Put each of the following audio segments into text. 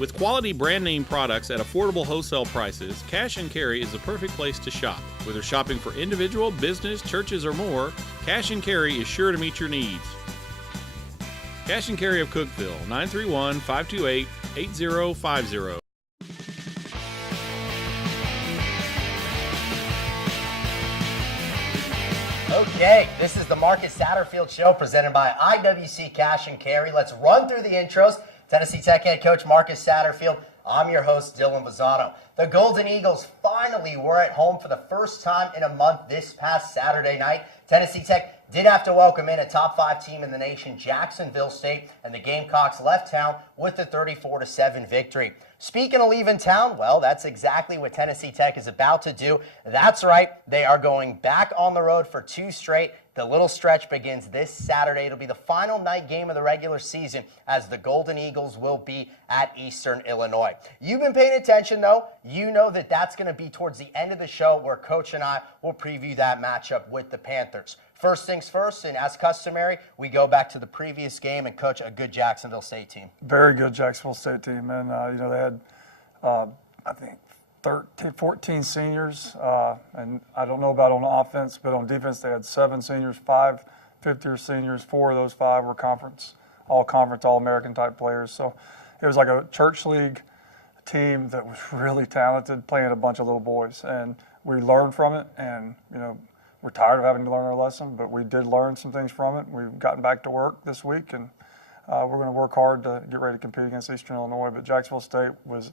With quality brand name products at affordable wholesale prices, Cash and Carry is the perfect place to shop. Whether shopping for individual, business, churches, or more, Cash and Carry is sure to meet your needs. Cash and Carry of Cookeville, 931-528-8050. Okay, this is the Marcus Satterfield Show presented by IWC Cash and Carry. Let's run through the intros. Tennessee Tech head coach Marcus Satterfield. I'm your host, Dylan Vazzano. The Golden Eagles finally were at home for the first time in a month this past Saturday night. Tennessee Tech did have to welcome in a top 5 team in the nation, Jacksonville State, and the Gamecocks left town with a 34-7 victory. Speaking of leaving town, well, that's exactly what Tennessee Tech is about to do. That's right, they are going back on the road for 2 straight. The little stretch begins this Saturday. It'll be the final night game of the regular season as the Golden Eagles will be at Eastern Illinois. You've been paying attention, though. You know that that's going to be towards the end of the show where Coach and I will preview that matchup with the Panthers. First things first, and as customary, we go back to the previous game and coach a good Jacksonville State team. Very good Jacksonville State team, and they had, I think, 14 seniors, and I don't know about on offense, but on defense they had 7 seniors, 5 fifth-year seniors. 4 of those 5 were all-conference, all-American type players. So it was like a church league team that was really talented, playing a bunch of little boys, and we learned from it. And we're tired of having to learn our lesson, but we did learn some things from it. We've gotten back to work this week, and we're going to work hard to get ready to compete against Eastern Illinois. But Jacksonville State was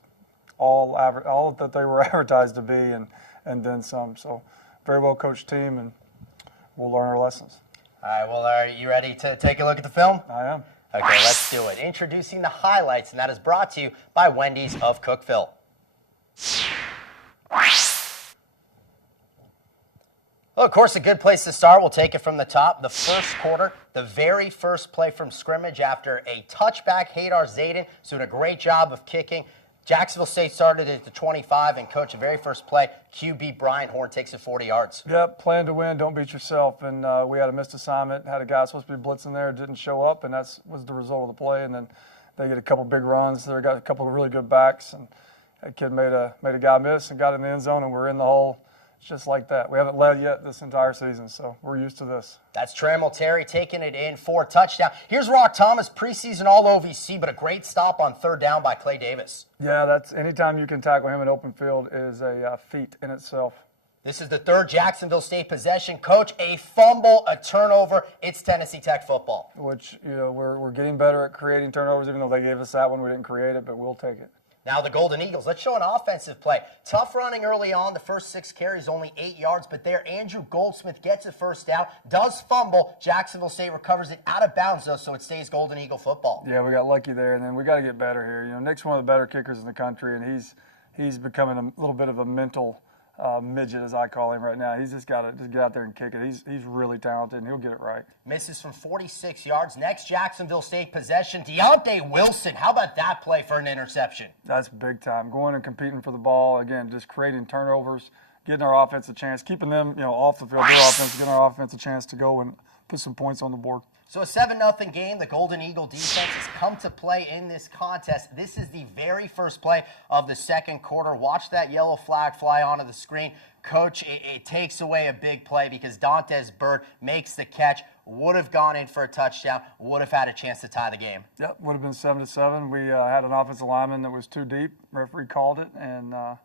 all that they were advertised to be, and then some. So very well coached team, and we'll learn our lessons. All right, well, are you ready to take a look at the film? I am. Okay, let's do it. Introducing the highlights, and that is brought to you by Wendy's of Cookeville. Well, of course, a good place to start. We'll take it from the top. The first quarter, the very first play from scrimmage after a touchback. Hadar Zayden is doing a great job of kicking. Jacksonville State started at the 25, and coach, the very first play, QB Brian Horn takes it 40 yards. Yep, plan to win, don't beat yourself. And we had a missed assignment, had a guy supposed to be blitzing there, didn't show up, and that was the result of the play. And then they get a couple big runs. They got a couple of really good backs, and that kid made a guy miss and got in the end zone, and we're in the hole. It's just like that. We haven't led yet this entire season, so we're used to this. That's Trammell Terry taking it in for a touchdown. Here's Rock Thomas, preseason All-OVC, but a great stop on 3rd down by Clay Davis. Yeah, that's anytime you can tackle him in open field is a feat in itself. This is the 3rd Jacksonville State possession. Coach, a fumble, a turnover. It's Tennessee Tech football. Which, we're getting better at creating turnovers, even though they gave us that one. We didn't create it, but we'll take it. Now the Golden Eagles, let's show an offensive play. Tough running early on. The first 6 carries, only 8 yards. But there, Andrew Goldsmith gets a first down, does fumble. Jacksonville State recovers it out of bounds, though, so it stays Golden Eagle football. Yeah, we got lucky there, and then we got to get better here. Nick's one of the better kickers in the country, and he's becoming a little bit of a mental midget, as I call him right now. He's just got to get out there and kick it. He's really talented, and he'll get it right. Misses from 46 yards. Next Jacksonville State possession, Deontay Wilson. How about that play for an interception? That's big time. Going and competing for the ball, again, just creating turnovers, getting our offense a chance, keeping them off the field, their offense, giving our offense a chance to go and put some points on the board. So a 7-0 game. The Golden Eagle defense has come to play in this contest. This is the very first play of the second quarter. Watch that yellow flag fly onto the screen. Coach, it takes away a big play because Dantes Bird makes the catch. Would have gone in for a touchdown. Would have had a chance to tie the game. Yep, would have been 7-7. We had an offensive lineman that was too deep. Referee called it, and that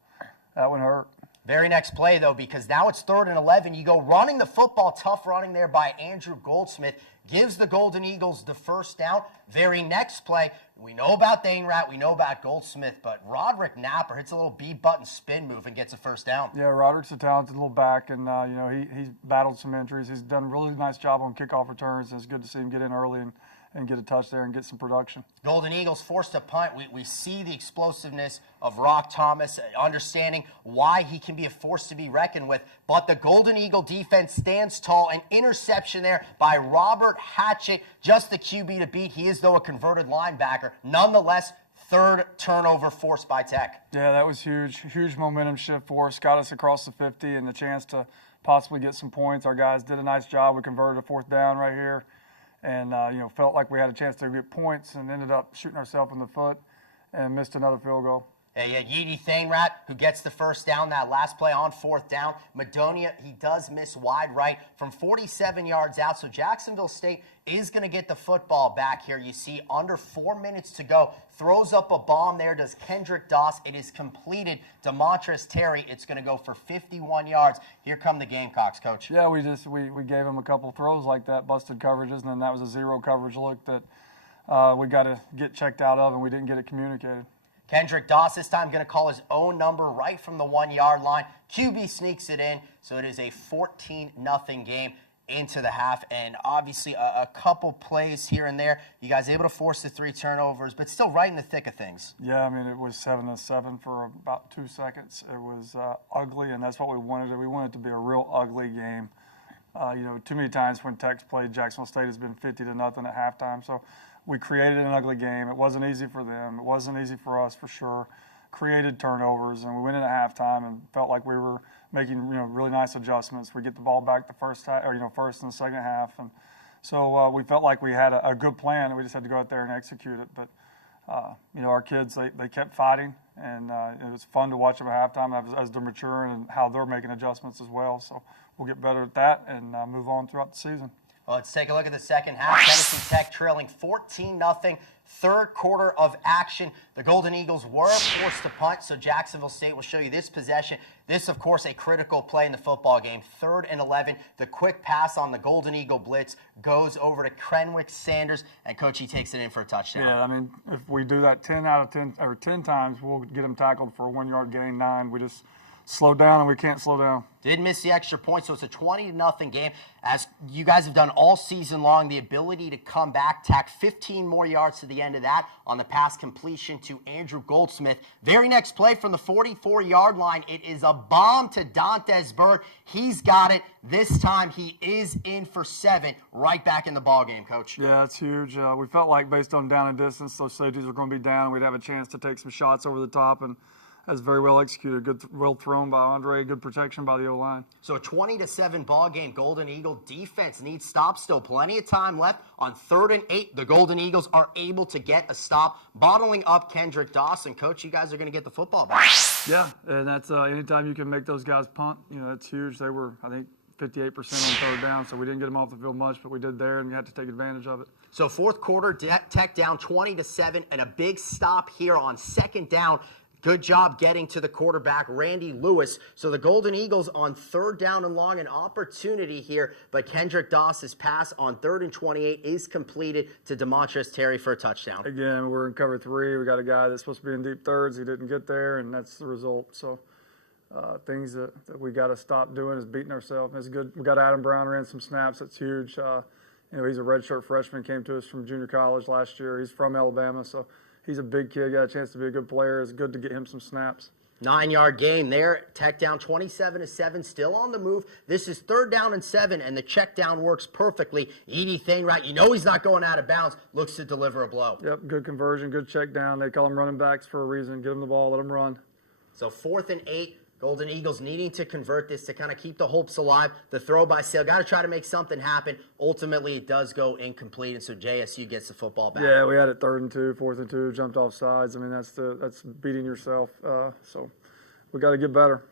one hurt. Very next play, though, because now it's 3rd and 11. You go running the football, tough running there by Andrew Goldsmith. Gives the Golden Eagles the first down. Very next play, we know about Dainrat, we know about Goldsmith, but Roderick Napper hits a little B-button spin move and gets a first down. Yeah, Roderick's a talented little back, and he's battled some injuries. He's done a really nice job on kickoff returns. It's good to see him get in early and get a touch there and get some production. Golden Eagles forced a punt. We see the explosiveness of Rock Thomas, understanding why he can be a force to be reckoned with. But the Golden Eagle defense stands tall. An interception there by Robert Hatchett, just the QB to beat. He is, though, a converted linebacker. Nonetheless, 3rd turnover forced by Tech. Yeah, that was huge. Huge momentum shift for us. Got us across the 50 and the chance to possibly get some points. Our guys did a nice job. We converted a 4th down right here. And, felt like we had a chance to get points and ended up shooting ourselves in the foot. and missed another field goal. Yeah, Yeedy Thainrat, who gets the first down that last play on 4th down. Madonia, he does miss wide right from 47 yards out. So Jacksonville State is going to get the football back here. You see under 4 minutes to go. Throws up a bomb there, does Kendrick Doss. It is completed. DeMontrez Terry, it's going to go for 51 yards. Here come the Gamecocks, Coach. Yeah, we gave him a couple throws like that, busted coverages, and then that was a zero coverage look that we got to get checked out of, and we didn't get it communicated. Kendrick Doss this time going to call his own number right from the 1-yard line. QB sneaks it in, so it is a 14-0 game into the half. And obviously a couple plays here and there. You guys able to force the 3 turnovers, but still right in the thick of things. Yeah, I mean, it was 7-7 for about 2 seconds. It was ugly, and that's what we wanted. We wanted it to be a real ugly game. Too many times when Tech's played, Jacksonville State has been 50-0 at halftime. So we created an ugly game. It wasn't easy for them. It wasn't easy for us, for sure. Created turnovers, and we went into halftime and felt like we were making really nice adjustments. We get the ball back the first and the second half, and so we felt like we had a good plan, and we just had to go out there and execute it. But our kids, they kept fighting, and it was fun to watch them at halftime as they're maturing and how they're making adjustments as well. So we'll get better at that and move on throughout the season. Well, let's take a look at the second half. Tennessee Tech trailing 14-0. Third quarter of action. The Golden Eagles were forced to punt, so Jacksonville State will show you this possession. This, of course, a critical play in the football game. 3rd and 11. The quick pass on the Golden Eagle blitz goes over to Krenwick Sanders, and Coach, he takes it in for a touchdown. Yeah, I mean, if we do that 10 out of 10 or 10 times, we'll get him tackled for a 1-yard gain, 9. We just slow down, and we can't slow down. Did miss the extra point, so it's a 20-0 game. As you guys have done all season long, the ability to come back, tack 15 more yards to the end of that on the pass completion to Andrew Goldsmith. Very next play from the 44-yard line, it is a bomb to Dantes Bird. He's got it. This time he is in for 7, right back in the ball game, Coach. Yeah, it's huge. We felt like based on down and distance, those safeties were going to be down. We'd have a chance to take some shots over the top, and that's very well executed. Well thrown by Andre. Good protection by the O-line. So a 20-7 ball game. Golden Eagle defense needs stops still. Plenty of time left. On 3rd and 8, the Golden Eagles are able to get a stop, bottling up Kendrick Dawson. Coach, you guys are going to get the football back. Yeah, and that's anytime you can make those guys punt, that's huge. They were, I think, 58% on 3rd down, so we didn't get them off the field much, but we did there, and we had to take advantage of it. So 4th quarter, Tech down 20-7, and a big stop here on 2nd down. Good job getting to the quarterback, Randy Lewis. So the Golden Eagles on 3rd down and long, an opportunity here, but Kendrick Doss's pass on 3rd and 28 is completed to DeMontrez Terry for a touchdown. Again, we're in cover 3. We got a guy that's supposed to be in deep thirds. He didn't get there, and that's the result. So things that we got to stop doing is beating ourselves. It's good. We got Adam Brown ran some snaps. That's huge. He's a redshirt freshman, came to us from junior college last year. He's from Alabama, so he's a big kid, got a chance to be a good player. It's good to get him some snaps. 9-yard gain there. Tech down 27-7, still on the move. This is 3rd down and 7, and the check down works perfectly. Yeedy Thainrat, he's not going out of bounds, looks to deliver a blow. Yep, good conversion, good check down. They call them running backs for a reason. Get them the ball, let them run. So 4th and 8. Golden Eagles needing to convert this to kind of keep the hopes alive. The throw by Sale, got to try to make something happen. Ultimately, it does go incomplete, and so JSU gets the football back. Yeah, we had it 3rd and 2, 4th and 2, jumped off sides. I mean, that's beating yourself. So we got to get better.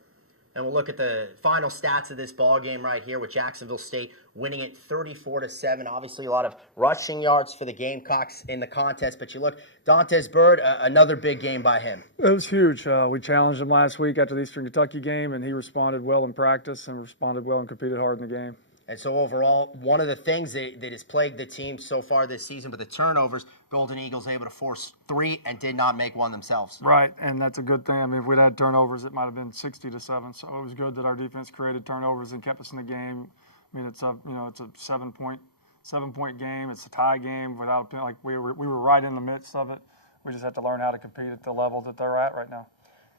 And we'll look at the final stats of this ball game right here with Jacksonville State winning it 34-7. Obviously, a lot of rushing yards for the Gamecocks in the contest. But you look, Dantes Bird, another big game by him. It was huge. We challenged him last week after the Eastern Kentucky game, and he responded well in practice and responded well and competed hard in the game. And so overall, one of the things that has plagued the team so far this season with the turnovers, Golden Eagles able to force 3 and did not make one themselves. Right, and that's a good thing. I mean, if we'd had turnovers, it might have been 60-7. So it was good that our defense created turnovers and kept us in the game. I mean, it's a 7-point game. It's a tie game without we were right in the midst of it. We just have to learn how to compete at the level that they're at right now.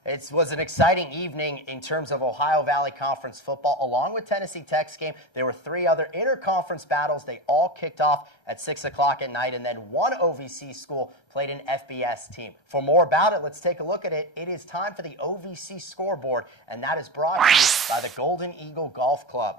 It was an exciting evening in terms of Ohio Valley Conference football. Along with Tennessee Tech's game, there were 3 other interconference battles. They all kicked off at 6 o'clock at night, and then one OVC school played an FBS team. For more about it, let's take a look at it. It is time for the OVC scoreboard, and that is brought to you by the Golden Eagle Golf Club.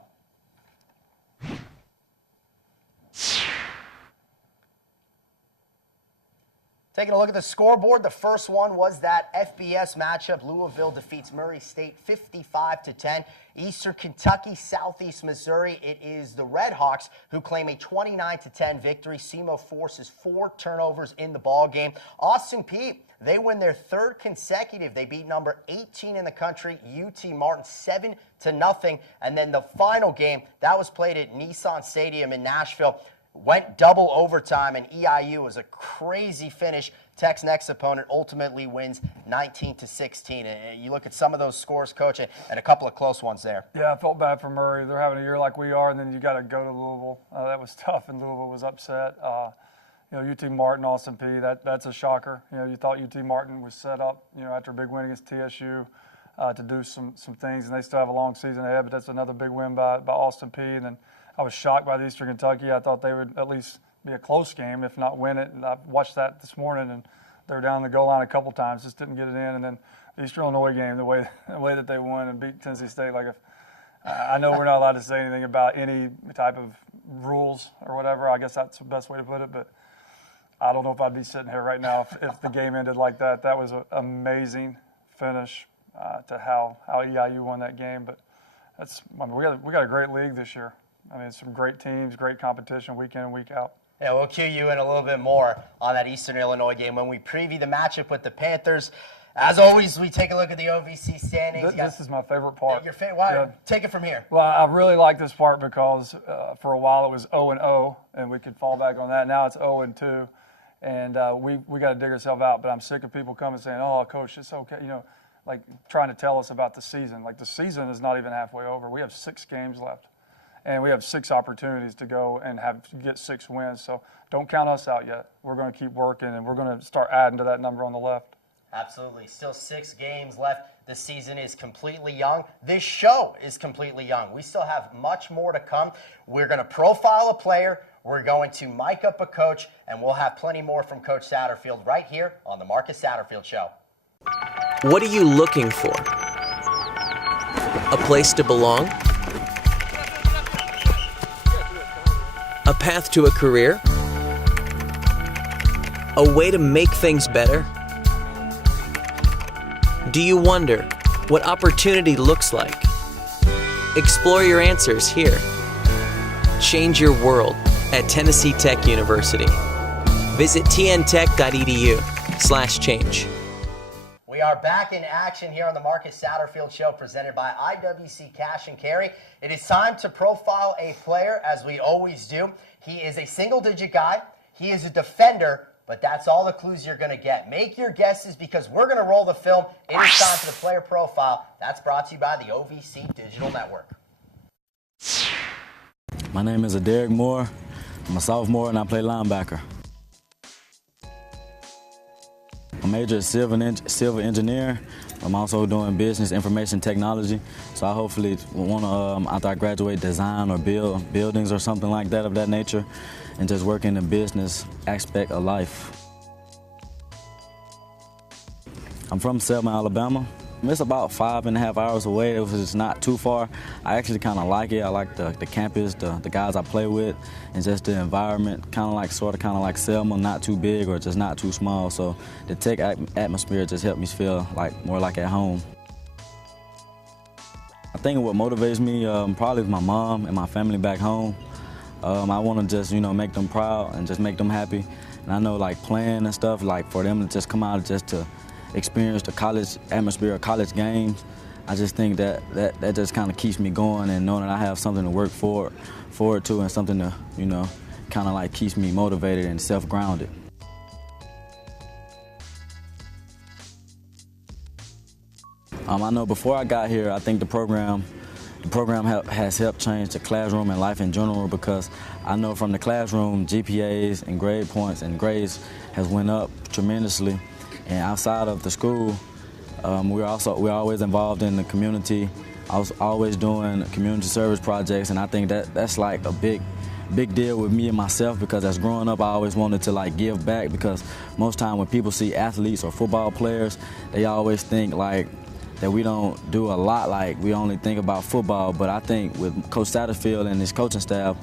Taking a look at the scoreboard, the first one was that FBS matchup. Louisville defeats Murray State 55-10. Eastern Kentucky, Southeast Missouri. It is the Red Hawks who claim a 29-10 victory. SEMO forces 4 turnovers in the ball game. Austin Peay, they win their 3rd consecutive. They beat number 18 in the country, UT Martin, 7-0. And then the final game, that was played at Nissan Stadium in Nashville. Went double overtime, and EIU was a crazy finish. Tech's next opponent ultimately wins 19-16. And you look at some of those scores, Coach, and a couple of close ones there. Yeah, I felt bad for Murray. They're having a year like we are, and then you got to go to Louisville. That was tough, and Louisville was upset. UT Martin, Austin Peay, that's a shocker. You thought UT Martin was set up, after a big win against TSU to do some things, and they still have a long season ahead, but that's another big win by Austin Peay. And then I was shocked by the Eastern Kentucky. I thought they would at least be a close game, if not win it. And I watched that this morning, and they were down the goal line a couple times, just didn't get it in. And then the Eastern Illinois game, the way that they won and beat Tennessee State, I know we're not allowed to say anything about any type of rules or whatever. I guess that's the best way to put it, but I don't know if I'd be sitting here right now if the game ended like that. That was an amazing finish to how EIU won that game. But we got a great league this year. Some great teams, great competition week in and week out. Yeah, we'll cue you in a little bit more on that Eastern Illinois game when we preview the matchup with the Panthers. As always, we take a look at the OVC standings. This is my favorite part. Your favorite? Why? Yeah. Take it from here. Well, I really like this part because for a while it was 0-0, and we could fall back on that. Now it's 0-2, and we got to dig ourselves out. But I'm sick of people coming saying, "Oh, Coach, it's okay," trying to tell us about the season. The season is not even halfway over. We have 6 games left. And we have 6 opportunities to go and get 6 wins. So don't count us out yet. We're going to keep working, and we're going to start adding to that number on the left. Absolutely. Still 6 games left. The season is completely young. This show is completely young. We still have much more to come. We're going to profile a player. We're going to mic up a coach, and we'll have plenty more from Coach Satterfield right here on the Marcus Satterfield Show. What are you looking for? A place to belong? A path to a career? A way to make things better? Do you wonder what opportunity looks like? Explore your answers here. Change your world at Tennessee Tech University. Visit tntech.edu/change. We are back in action here on the Marcus Satterfield Show, presented by IWC Cash and Carry. It is time to profile a player, as we always do. He is a single-digit guy. He is a defender, but that's all the clues you're going to get. Make your guesses because we're going to roll the film. It is time for the player profile. That's brought to you by the OVC Digital Network. My name is Derek Moore. I'm a sophomore, and I play linebacker. My major is civil engineer. I'm also doing business information technology. So I hopefully want to, after I graduate, design or build buildings or something like that of that nature, and just work in the business aspect of life. I'm from Selma, Alabama. It's about 5.5 hours away. It was just not too far. I actually kind of like it. I like the campus, the guys I play with, and just the environment, kind of like Selma, not too big or just not too small. So the tech atmosphere just helped me feel more like at home. I think what motivates me probably is my mom and my family back home. I want to just, make them proud and just make them happy. And I know playing and stuff, for them to just come out just to experience the college atmosphere, college games, I just think that just kind of keeps me going, and knowing that I have something to work forward to, and something to, kind of keeps me motivated and self-grounded. I know before I got here, I think the program has helped change the classroom and life in general, because I know from the classroom, GPAs and grade points and grades has went up tremendously. And outside of the school, we're always involved in the community. I was always doing community service projects, and I think that's a big deal with me and myself, because as growing up, I always wanted to give back, because most time when people see athletes or football players, they always think that we don't do a lot, we only think about football. But I think with Coach Satterfield and his coaching staff,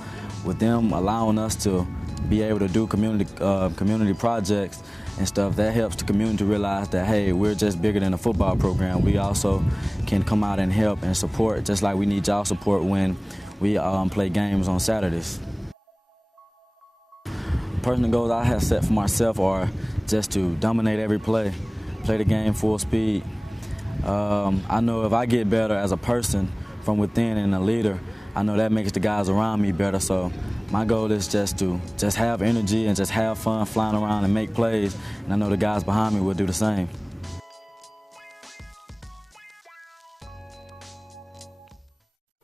with them allowing us to be able to do community projects and stuff, that helps the community realize that, hey, we're just bigger than a football program. We also can come out and help and support, just like we need y'all support when we play games on Saturdays. Personal goals I have set for myself are just to dominate every play the game full speed. I know if I get better as a person from within and a leader, I know that makes the guys around me better. So my goal is just to have energy and just have fun flying around and make plays, and I know the guys behind me will do the same.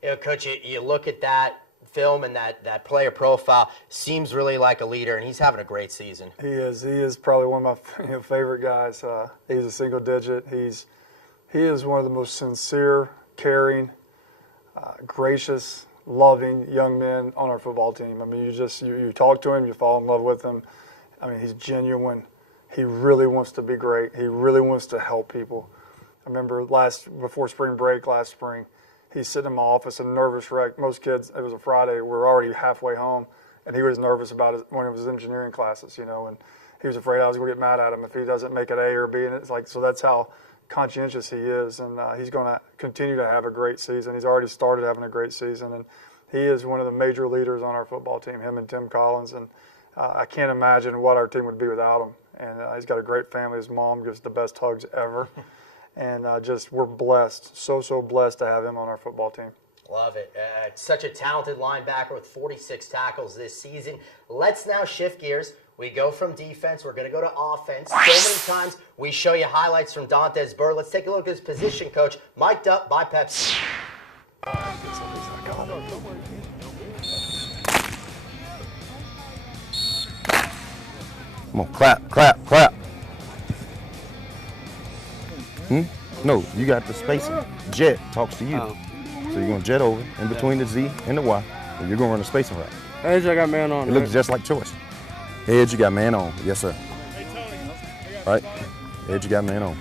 You know, Coach, you look at that film and that player profile, seems really like a leader, and he's having a great season. He is probably one of my favorite guys. He's a single digit. He is one of the most sincere, caring, gracious, loving young men on our football team. I mean, you talk to him, you fall in love with him. I mean, he's genuine. He really wants to be great. He really wants to help people. I remember before spring break last spring, he's sitting in my office, a nervous wreck. Most kids, it was a Friday, we were already halfway home, and he was nervous about one of his engineering classes, and he was afraid I was going to get mad at him if he doesn't make it A or B. And it's like, so that's how conscientious he is, and he's going to continue to have a great season. He's already started having a great season, and he is one of the major leaders on our football team, him and Tim Collins, and I can't imagine what our team would be without him. And he's got a great family. His mom gives the best hugs ever. And we're blessed, so blessed to have him on our football team. Love it. Such a talented linebacker with 46 tackles this season. Let's now shift gears. We go from defense. We're going to go to offense. So many times we show you highlights from Dantes Burr. Let's take a look at his position coach, mic'd up by Pepsi. Come on, clap. No, you got the spacing. Jet talks to you. So you're going to jet over in between the Z and the Y, and you're going to run the spacing route. Edge, I got man on. It looks just like choice. Edge, you got man on. Yes, sir. All right. Edge, you got man on.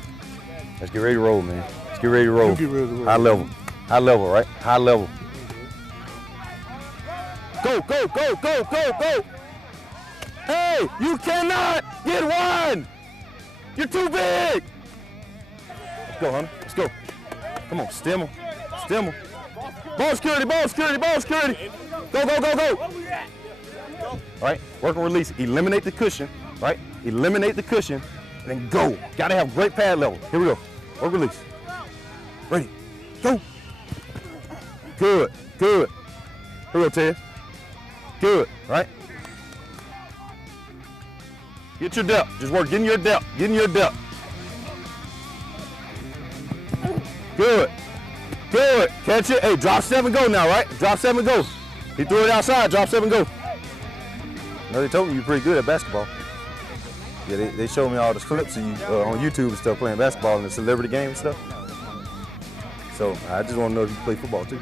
Let's get ready to roll, man. Let's get ready to roll. High level, right? High level. Go. Hey, you cannot get one. You're too big. Let's go, Hunter. Let's go. Come on, stem him. Ball security. Go. All right, work and release. Eliminate the cushion, right? Eliminate the cushion, and then go. Got to have great pad level. Here we go. Work release. Ready. Go. Good. Here we go, Ted. Good, right? Get your depth. Just work. Get in your depth. Good. Catch it. Hey, drop 7, go now, right? Drop 7, go. He threw it outside. Drop 7, go. No, they told me you're pretty good at basketball. Yeah, they showed me all the clips of you on YouTube and stuff playing basketball in the celebrity game and stuff. So I just want to know if you play football too.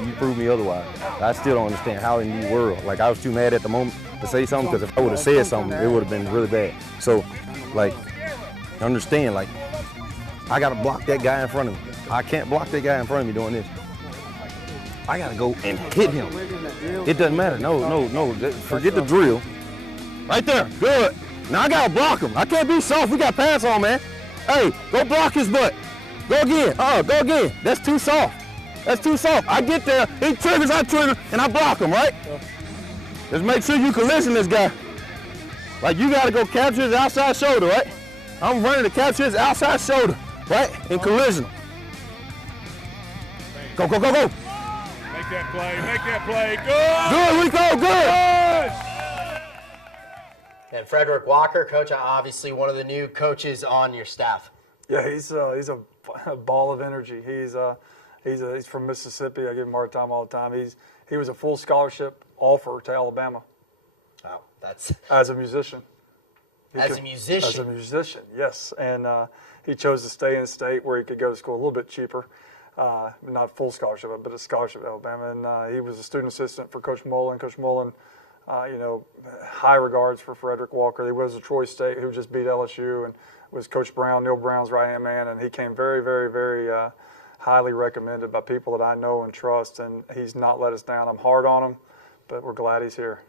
You prove me otherwise. I still don't understand how in the world. Like, I was too mad at the moment to say something, because if I would have said something, it would have been really bad. So, like, understand, like, I got to block that guy in front of me. I can't block that guy in front of me doing this. I got to go and hit him. It doesn't matter. No. Forget the drill. Right there. Good. Now I got to block him. I can't be soft. We got pants on, man. Hey, go block his butt. Go again. Go again. That's too soft. I get there, he triggers, I trigger, and I block him, right? Just make sure you collision this guy. Like, you got to go capture his outside shoulder, right? I'm running to capture his outside shoulder, right? And collision. Go. Make that play. Good, Rico, good. And Frederick Walker, coach, obviously one of the new coaches on your staff. Yeah, he's a ball of energy. He's from Mississippi. I give him a hard time all the time. He was a full scholarship offer to Alabama. Oh, that's as a musician. As a musician, yes. And he chose to stay in state where he could go to school a little bit cheaper. Not full scholarship, but a scholarship at Alabama. And he was a student assistant for Coach Mullen. Coach Mullen, high regards for Frederick Walker. He was a Troy State who just beat LSU and was Coach Brown, Neil Brown's right-hand man. And he came very, very, very highly recommended by people that I know and trust. And he's not let us down. I'm hard on him, but we're glad he's here.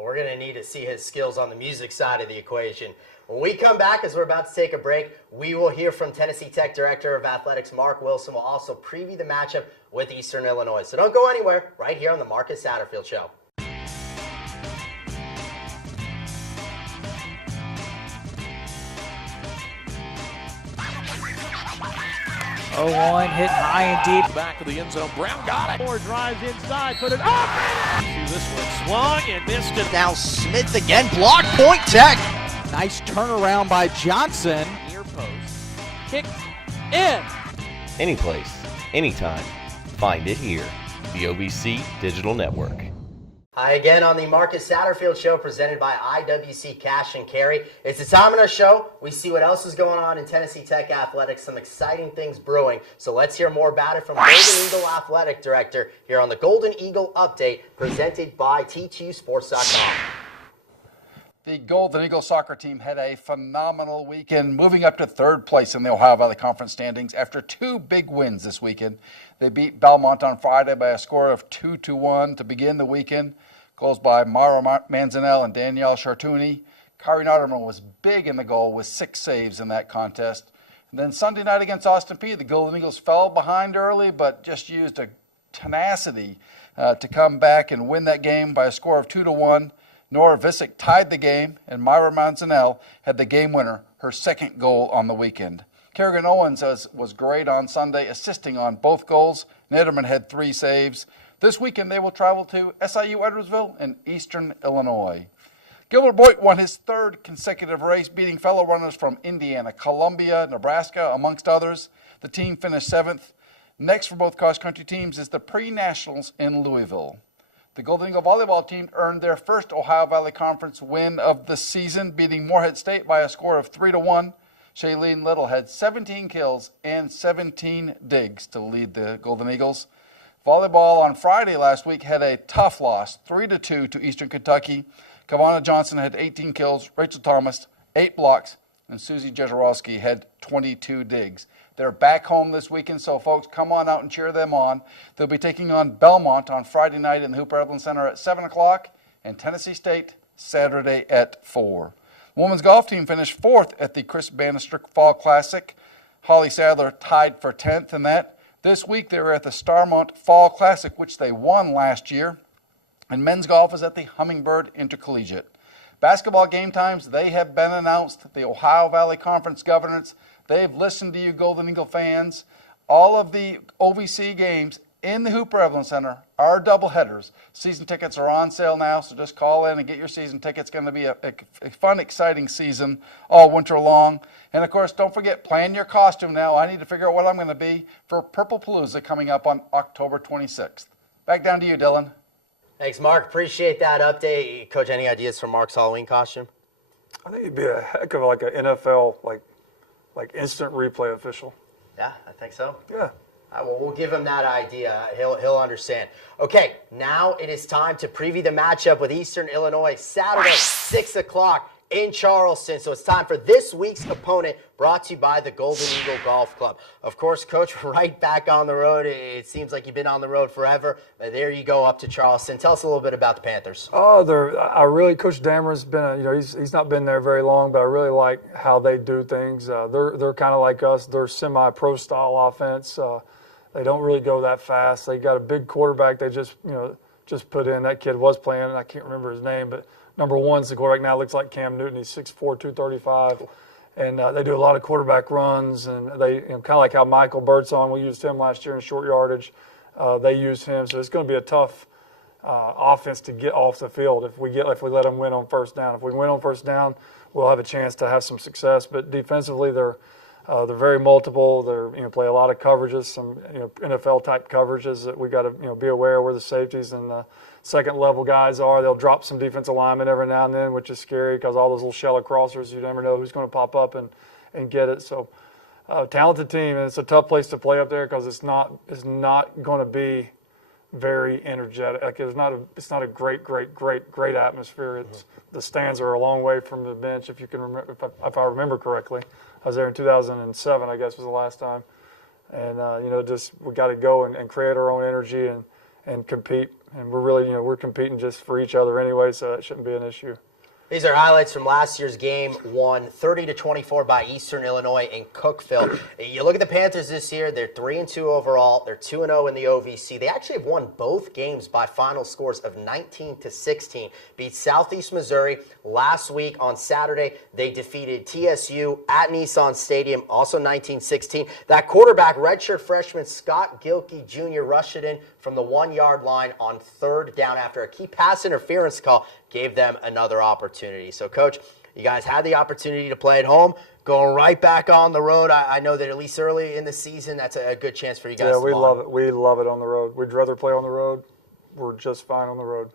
We're going to need to see his skills on the music side of the equation. When we come back, as we're about to take a break, we will hear from Tennessee Tech Director of Athletics Mark Wilson. We'll also preview the matchup with Eastern Illinois. So don't go anywhere, right here on the Marcus Satterfield Show. 0-1 hit high and deep. Back of the end zone. Brown got it. Moore drives inside. Put it up. See this one. Swung and missed it. Now Smith again. Block. Point Tech. Nice turnaround by Johnson. Near post. Kick in. Any place, anytime. Find it here. The OVC Digital Network. Hi again on the Marcus Satterfield Show, presented by IWC Cash and Carry. It's the time in our show. We see what else is going on in Tennessee Tech athletics, some exciting things brewing. So let's hear more about it from Golden Eagle Athletic Director here on the Golden Eagle Update, presented by T2Sports.com. The Golden Eagle soccer team had a phenomenal weekend, moving up to third place in the Ohio Valley Conference standings after two big wins this weekend. They beat Belmont on Friday by a score of 2-1 to begin the weekend. Goals by Mara Manzanell and Danielle Chartouni. Kari Notterman was big in the goal with 6 saves in that contest. And then Sunday night against Austin Peay, the Golden Eagles fell behind early, but just used a tenacity to come back and win that game by a score of 2-1. Nora Visick tied the game, and Myra Manzanell had the game winner, her second goal on the weekend. Kerrigan Owens was great on Sunday, assisting on both goals. Nederman had 3 saves. This weekend, they will travel to SIU Edwardsville in Eastern Illinois. Gilbert Boyd won his 3rd consecutive race, beating fellow runners from Indiana, Columbia, Nebraska, amongst others. The team finished 7th. Next for both cross-country teams is the pre-nationals in Louisville. The Golden Eagle volleyball team earned their first Ohio Valley Conference win of the season, beating Morehead State by a score of 3-1. Shailene Little had 17 kills and 17 digs to lead the Golden Eagles. Volleyball on Friday last week had a tough loss, 3-2 to Eastern Kentucky. Kavanna Johnson had 18 kills, Rachel Thomas 8 blocks, and Susie Jeziorowski had 22 digs. They're back home this weekend, so folks, come on out and cheer them on. They'll be taking on Belmont on Friday night in the Hooper Evelyn Center at 7 o'clock, and Tennessee State Saturday at 4. The women's golf team finished 4th at the Chris Bannister Fall Classic. Holly Sadler tied for 10th in that. This week they were at the Starmont Fall Classic, which they won last year. And men's golf is at the Hummingbird Intercollegiate. Basketball game times, they have been announced. The Ohio Valley Conference governors, they've listened to you Golden Eagle fans. All of the OVC games in the Hooper Evelyn Center are doubleheaders. Season tickets are on sale now, so just call in and get your season tickets. It's going to be a fun, exciting season all winter long. And, of course, don't forget, plan your costume now. I need to figure out what I'm going to be for Purple Palooza coming up on October 26th. Back down to you, Dylan. Thanks, Mark. Appreciate that update. Coach, any ideas for Mark's Halloween costume? I think it'd be a heck of like an NFL, like instant replay official. Yeah, I think so. Yeah. Well, we'll give him that idea. He'll understand. Okay, now it is time to preview the matchup with Eastern Illinois, Saturday, 6 o'clock in Charleston. So it's time for this week's opponent, brought to you by the Golden Eagle Golf Club. Of course, Coach, right back on the road. It seems like you've been on the road forever. There you go up to Charleston. Tell us a little bit about the Panthers. Coach Dameron's been, he's not been there very long, but I really like how they do things. They're kind of like us. They're semi-pro style offense. They don't really go that fast. They got a big quarterback they just put in. That kid was playing, I can't remember his name, but number 1's the quarterback now, looks like Cam Newton. He's 6'4", 235. And they do a lot of quarterback runs, and they kind of like how Michael Birdsong, we used him last year in short yardage. They used him, so it's going to be a tough offense to get off the field if we let them win on first down. If we win on first down, we'll have a chance to have some success. But defensively, they're very multiple. They play a lot of coverages, some NFL type coverages that we got to be aware where the safeties and the second level guys are. They'll drop some defensive linemen every now and then, which is scary because all those little shallow crossers, you never know who's going to pop up and get it. So talented team, and it's a tough place to play up there because it's not going to be very energetic. Like it's not a great atmosphere. The stands are a long way from the bench. If you can remember, if I remember correctly, I was there in 2007, I guess was the last time. And we got to go and create our own energy and and compete. And we're really, we're competing just for each other anyway, so that shouldn't be an issue. These are highlights from last year's game, won 30-24 by Eastern Illinois in Cookeville. You look at the Panthers this year, they're 3-2 overall. They're 2-0 in the OVC. They actually have won both games by final scores of 19-16. Beat Southeast Missouri last week on Saturday. They defeated TSU at Nissan Stadium, also 19-16. That quarterback, redshirt freshman Scott Gilkey Jr. rushed it in from the 1-yard line on 3rd down after a key pass interference call gave them another opportunity. So, Coach, you guys had the opportunity to play at home, going right back on the road. I know that at least early in the season, that's a good chance for you guys. Yeah, we love it. We love it on the road. We'd rather play on the road. We're just fine on the road.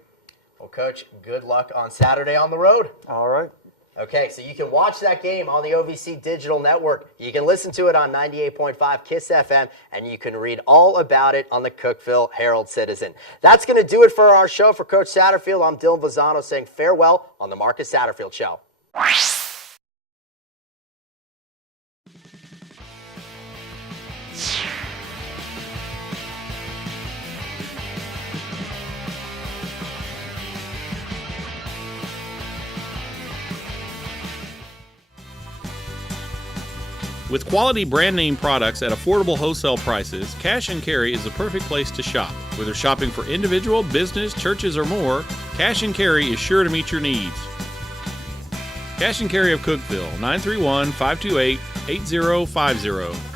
Well, Coach, good luck on Saturday on the road. All right. Okay, so you can watch that game on the OVC Digital Network. You can listen to it on 98.5 KISS FM, and you can read all about it on the Cookeville Herald-Citizen. That's going to do it for our show. For Coach Satterfield, I'm Dylan Vazano saying farewell on the Marcus Satterfield Show. With quality brand name products at affordable wholesale prices, Cash and Carry is the perfect place to shop. Whether shopping for individual, business, churches, or more, Cash and Carry is sure to meet your needs. Cash and Carry of Cookeville, 931-528-8050.